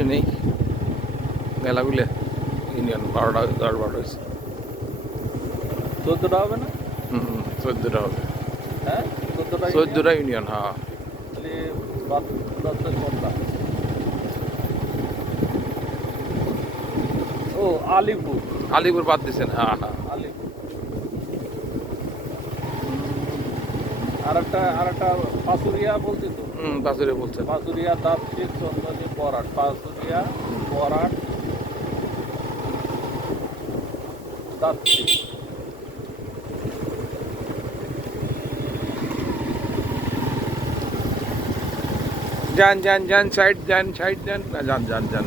শুনি নেই। মেলাগুলো ইউনিয়ন বারোটা দশ বারোটা হয়েছে। চোদ্দটা হবে না? হুম চোদ্দোটা হবে। হ্যাঁ? চোদ্দটা ইউনিয়ন হ্যাঁ। ও আলিপুর। আলিপুর বাদ দিয়েছেন হ্যাঁ হ্যাঁ আলিপুর আর একটা আর একটা পাসুরিয়া বলছি। তো পাসুরিয়া চন্দনী পাসুরিয়া পরাট দাঁতশির যান যান যান সাইড যান সাইড যান। না যান যান যান।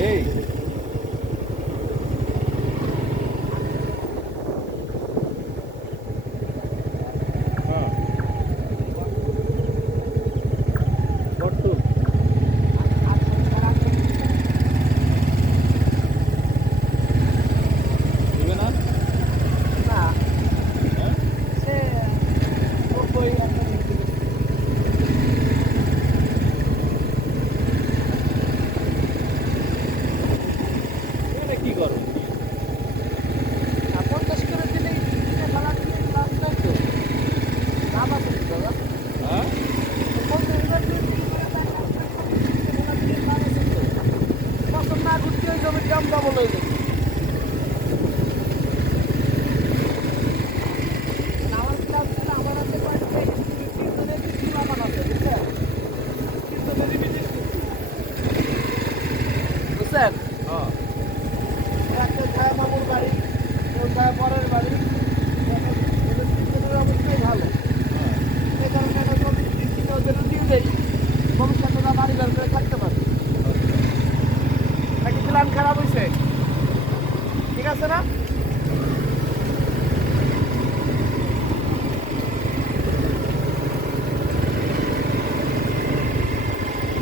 Ei! काम का बोलायचं খারাপ হয়েছে ঠিক আছে না?